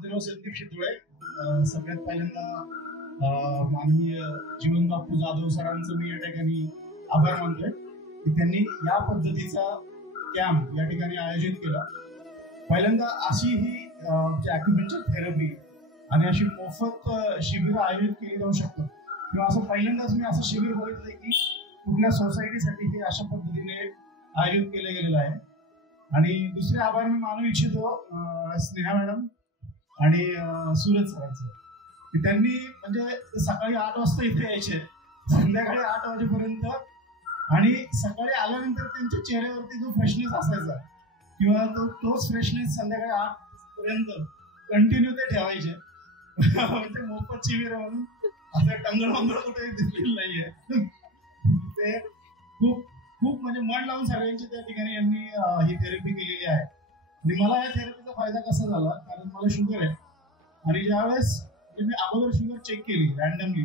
माझं नाव संदीप शितोळे. सगळ्यात पहिल्यांदा माननीय जीवनबापू जाधव सरांचं मी या ठिकाणी आभार मानतोय की त्यांनी या पद्धतीचा कॅम्प या ठिकाणी आयोजित केला. पहिल्यांदा अशी ही ॲक्युपंक्चर थेरपी आणि अशी मोफत शिबिरं आयोजित केली जाऊ शकतात किंवा असं पहिल्यांदाच मी असं शिबिर बघितलंय की कुठल्या सोसायटीसाठी हे अशा पद्धतीने आयोजित केलं गेलेलं आहे. आणि दुसरे आभार मी मानू इच्छितो स्नेहा मॅडम आणि सूरज सरांचं की त्यांनी म्हणजे सकाळी 8 वाजता इथे यायचे, संध्याकाळी 8 वाजेपर्यंत, आणि सकाळी आल्यानंतर त्यांच्या चेहऱ्यावरती जो फ्रेशनेस असायचा किंवा तोच फ्रेशनेस संध्याकाळी 8 पर्यंत कंटिन्यू ते ठेवायचे. म्हणजे मोफत शिबिर म्हणून असं टंगळ कुठे दिसलेलं नाहीये. ते खूप खूप म्हणजे मन लावून सगळ्यांची त्या ठिकाणी यांनी ही थेरपी केलेली आहे. आणि मला या थेरपीचा फायदा कसा झाला, कारण मला शुगर आहे आणि ज्यावेळेस मी अगोदर शुगर चेक केली रॅन्डमली,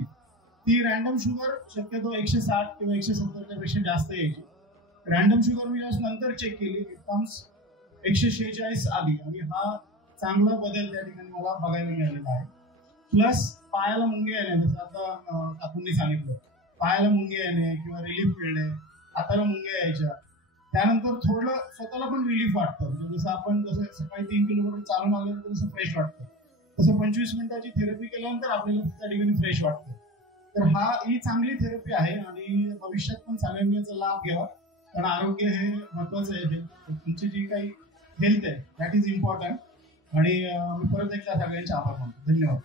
ती रॅन्डम शुगर शक्यतो 160 किंवा 170 पेक्षा जास्त यायची. रॅन्डम शुगर मी नंतर चेक केली, एकदम 146 आली आणि हा चांगला बदल त्या ठिकाणी मला बघायला मिळालेला आहे. प्लस पायाला मुंगे येणे, जसं आता काकूंनी सांगितलं, पायाला मुंगे येणे किंवा रिलीफ मिळणे, हाताला मुंगे यायच्या, त्यानंतर थोडं स्वतःला पण रिलीफ वाटतं. म्हणजे जसं आपण सकाळी 3 किलोमीटर चालून आल्यानंतर जसं फ्रेश वाटतं, तसं 25 मिनिटाची थेरपी केल्यानंतर आपल्याला त्या ठिकाणी फ्रेश वाटतं. तर ही चांगली थेरपी आहे आणि भविष्यात पण सगळ्यांनी याचा लाभ घ्यावा, कारण आरोग्य हे महत्वाचं आहे. तुमची जी काही हेल्थ आहे दॅट इज इम्पॉर्टंट. आणि मी परत एकदा सगळ्यांचे आभार मानतो. धन्यवाद.